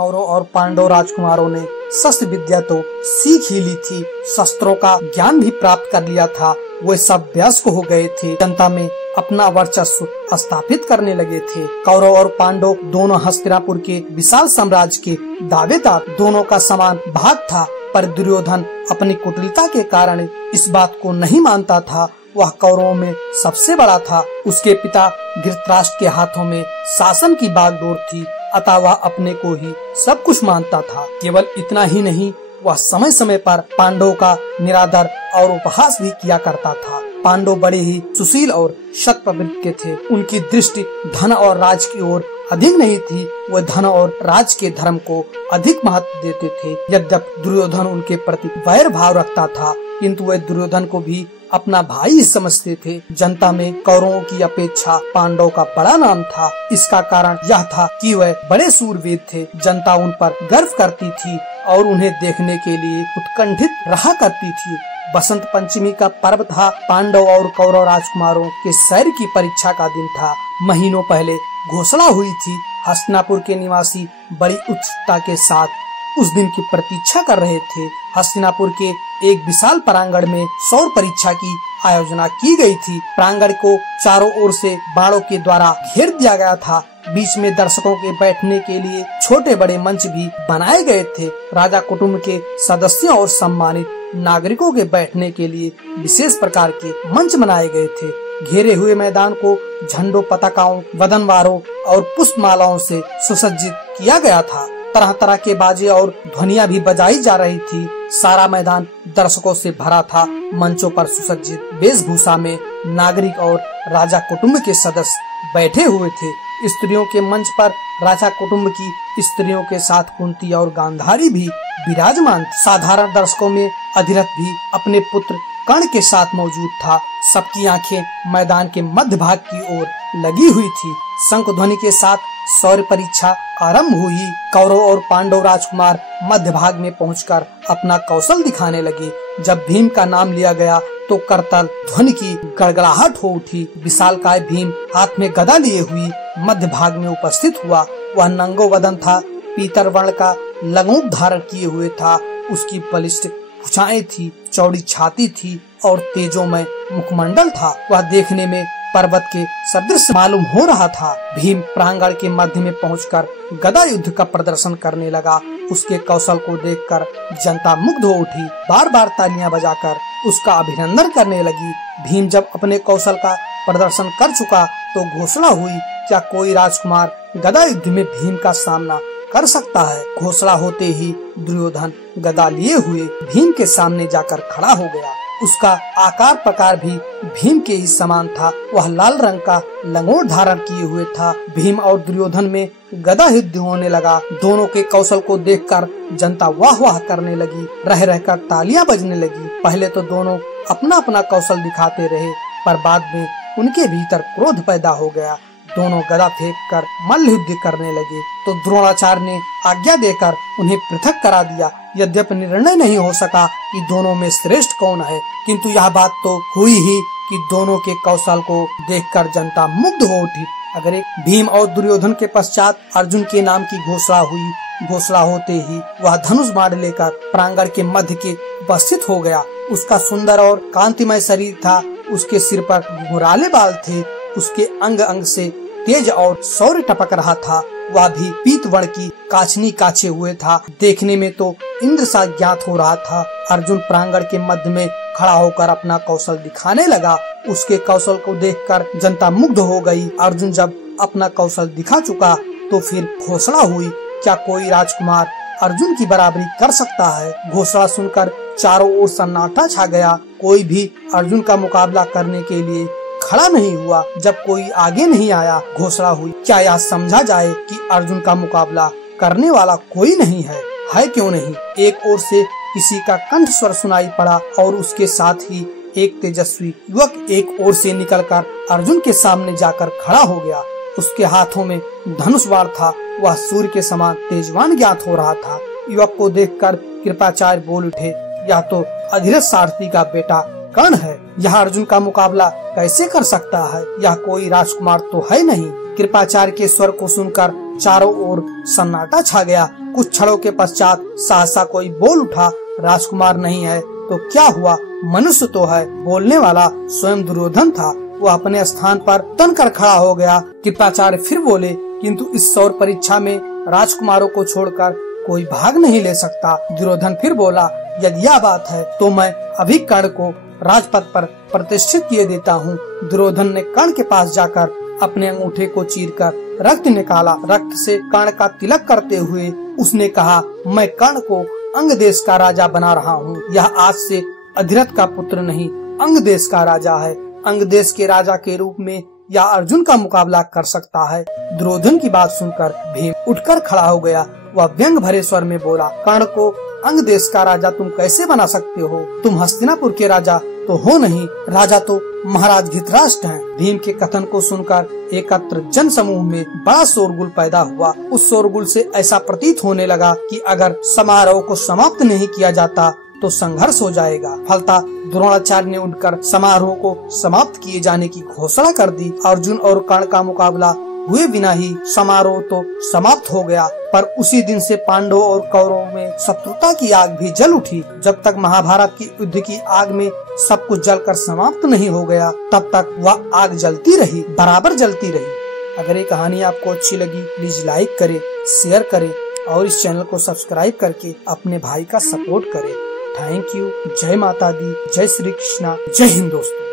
कौरव और पांडव राजकुमारों ने शस्त्र विद्या तो सीख ही ली थी, शस्त्रों का ज्ञान भी प्राप्त कर लिया था। वे सब वयस्क हो गए थे, जनता में अपना वर्चस्व स्थापित करने लगे थे। कौरव और पांडव दोनों हस्तिनापुर के विशाल साम्राज्य के दावेदार, दोनों का समान भाग था। पर दुर्योधन अपनी कुटिलता के कारण इस बात को नहीं मानता था। वह कौरवों में सबसे बड़ा था। उसके पिता धृतराष्ट्र के हाथों में शासन की बागडोर थी, अतः वह अपने को ही सब कुछ मानता था। केवल इतना ही नहीं, वह समय समय पर पांडवों का निरादर और उपहास भी किया करता था। पांडव बड़े ही सुशील और सत प्रवृत्ति के थे। उनकी दृष्टि धन और राज की ओर अधिक नहीं थी, वह धन और राज के धर्म को अधिक महत्व देते थे। यद्यपि दुर्योधन उनके प्रति वैर भाव रखता था, किंतु वे दुर्योधन को भी अपना भाई ही समझते थे। जनता में कौरवों की अपेक्षा पांडव का बड़ा नाम था। इसका कारण यह था कि वे बड़े सूरवीर थे। जनता उन पर गर्व करती थी और उन्हें देखने के लिए उत्कंठित रहा करती थी। बसंत पंचमी का पर्व था। पांडव और कौरव राजकुमारों के शौर्य की परीक्षा का दिन था। महीनों पहले घोषणा हुई थी। हस्तिनापुर के निवासी बड़ी उत्सुकता के साथ उस दिन की प्रतीक्षा कर रहे थे। हस्तिनापुर के एक विशाल प्रांगण में सौर परीक्षा की आयोजना की गई थी। प्रांगण को चारों ओर से बाणों के द्वारा घेर दिया गया था। बीच में दर्शकों के बैठने के लिए छोटे बड़े मंच भी बनाए गए थे। राजा कुटुंब के सदस्यों और सम्मानित नागरिकों के बैठने के लिए विशेष प्रकार के मंच बनाए गए थे। घेरे हुए मैदान को झंडों, पताकाओं, वदनवारों और पुष्पमालाओं से सुसज्जित किया गया था। तरह तरह के बाजे और ध्वनियां भी बजाई जा रही थी। सारा मैदान दर्शकों से भरा था। मंचों पर सुसज्जित वेशभूषा में नागरिक और राजा कुटुंब के सदस्य बैठे हुए थे। स्त्रियों के मंच पर राजा कुटुंब की स्त्रियों के साथ कुंती और गांधारी भी विराजमान। साधारण दर्शकों में अधिरथ भी अपने पुत्र कर्ण के साथ मौजूद था। सबकी आंखें मैदान के मध्य भाग की ओर लगी हुई थी। शंख ध्वनि के साथ शौर्य परीक्षा आरंभ हुई। कौरव और पांडव राजकुमार मध्य भाग में पहुंचकर अपना कौशल दिखाने लगे। जब भीम का नाम लिया गया तो करतल ध्वनि की गड़गड़ाहट हो उठी। विशालकाय भीम हाथ में गदा लिए हुई मध्य भाग में उपस्थित हुआ। वह नंगो वदन था, पीतर वर्ण का लंगोट धारण किए हुए था। उसकी बलिष्ठ भुजाएं थी, चौड़ी छाती थी और तेजोमय मुखमंडल था। वह देखने में पर्वत के सदृश मालूम हो रहा था। भीम प्रांगण के मध्य में पहुंचकर गदा युद्ध का प्रदर्शन करने लगा। उसके कौशल को देखकर जनता मुग्ध हो उठी। बार बार तालियां बजाकर उसका अभिनंदन करने लगी। भीम जब अपने कौशल का प्रदर्शन कर चुका तो घोषणा हुई, क्या कोई राजकुमार गदा युद्ध में भीम का सामना कर सकता है? घोषणा होते ही दुर्योधन गदा लिए हुए भीम के सामने जाकर खड़ा हो गया। उसका आकार प्रकार भी भीम के ही समान था। वह लाल रंग का लंगोट धारण किए हुए था। भीम और दुर्योधन में गदा युद्ध होने लगा। दोनों के कौशल को देखकर जनता वाह वाह करने लगी, रह रहकर तालियां बजने लगी। पहले तो दोनों अपना अपना कौशल दिखाते रहे, पर बाद में उनके भीतर क्रोध पैदा हो गया। दोनों गदा फेंक कर मल्ल युद्ध करने लगे तो द्रोणाचार्य ने आज्ञा देकर उन्हें पृथक करा दिया। यद्यपि निर्णय नहीं हो सका कि दोनों में श्रेष्ठ कौन है, किंतु यह बात तो हुई ही कि दोनों के कौशल को देखकर जनता मुग्ध हो उठी। अगर एक भीम और दुर्योधन के पश्चात अर्जुन के नाम की घोषणा हुई। घोषणा होते ही वह धनुष बाण लेकर प्रांगण के मध्य के उपस्थित हो गया। उसका सुंदर और कांतिमय शरीर था। उसके सिर पर घुंघराले बाल थे। उसके अंग अंग से तेज और शौर्य टपक रहा था। वह भी पीत वर्ण की काछनी काछे हुए था। देखने में तो इंद्र सा ज्ञात हो रहा था। अर्जुन प्रांगण के मध्य में खड़ा होकर अपना कौशल दिखाने लगा। उसके कौशल को देखकर जनता मुग्ध हो गई। अर्जुन जब अपना कौशल दिखा चुका तो फिर घोषणा हुई, क्या कोई राजकुमार अर्जुन की बराबरी कर सकता है? घोषणा सुनकर चारों ओर सन्नाटा छा गया। कोई भी अर्जुन का मुकाबला करने के लिए खड़ा नहीं हुआ। जब कोई आगे नहीं आया, घोषणा हुई, क्या यह समझा जाए कि अर्जुन का मुकाबला करने वाला कोई नहीं है? है क्यों नहीं? एक ओर से किसी का कंठ स्वर सुनाई पड़ा और उसके साथ ही एक तेजस्वी युवक एक ओर से निकलकर अर्जुन के सामने जाकर खड़ा हो गया। उसके हाथों में धनुष बाण था। वह सूर्य के समान तेजवान ज्ञात हो रहा था। युवक को देखकर कृपाचार्य बोल उठे, यह तो अधिरथ सारथी का बेटा कर्ण है। यह अर्जुन का मुकाबला कैसे कर सकता है? यह कोई राजकुमार तो है नहीं। कृपाचार्य के स्वर को सुनकर चारों ओर सन्नाटा छा गया। कुछ क्षणों के पश्चात सहसा कोई बोल उठा, राजकुमार नहीं है तो क्या हुआ, मनुष्य तो है। बोलने वाला स्वयं दुर्योधन था। वह अपने स्थान पर तनकर खड़ा हो गया। कृपाचार्य फिर बोले, किंतु इस सौर परीक्षा में राजकुमारों को छोड़कर कोई भाग नहीं ले सकता। दुर्योधन फिर बोला, यदि यह बात है तो मैं अभी कर्ण को राजपद पर प्रतिष्ठित किए देता हूँ। दुर्योधन ने कर्ण के पास जाकर अपने अंगूठे को चीरकर रक्त निकाला। रक्त से कर्ण का तिलक करते हुए उसने कहा, मैं कर्ण को अंग देश का राजा बना रहा हूँ। यह आज से अधिरथ का पुत्र नहीं, अंग देश का राजा है। अंग देश के राजा के रूप में या अर्जुन का मुकाबला कर सकता है। दुर्योधन की बात सुनकर भीम उठकर खड़ा हो गया। वह व्यंग भरे स्वर में बोला, कर्ण को अंग देश का राजा तुम कैसे बना सकते हो? तुम हस्तिनापुर के राजा तो हो नहीं, राजा तो महाराज धृतराष्ट्र हैं। भीम के कथन को सुनकर एकत्र जन समूह में बड़ा शोरगुल पैदा हुआ। उस शोरगुल से ऐसा प्रतीत होने लगा कि अगर समारोह को समाप्त नहीं किया जाता तो संघर्ष हो जाएगा। फलता द्रोणाचार्य ने उठकर समारोह को समाप्त किए जाने की घोषणा कर दी। अर्जुन और कर्ण का मुकाबला हुए बिना ही समारोह तो समाप्त हो गया। पर उसी दिन से पांडवों और कौरवों में शत्रुता की आग भी जल उठी। जब तक महाभारत की युद्ध की आग में सब कुछ जलकर समाप्त नहीं हो गया, तब तक वह आग जलती रही, बराबर जलती रही। अगर ये कहानी आपको अच्छी लगी, प्लीज लाइक करें, शेयर करें और इस चैनल को सब्सक्राइब करके अपने भाई का सपोर्ट करें। Thank you. जय माता दी, जय श्री कृष्णा, जय हिंद दोस्तों।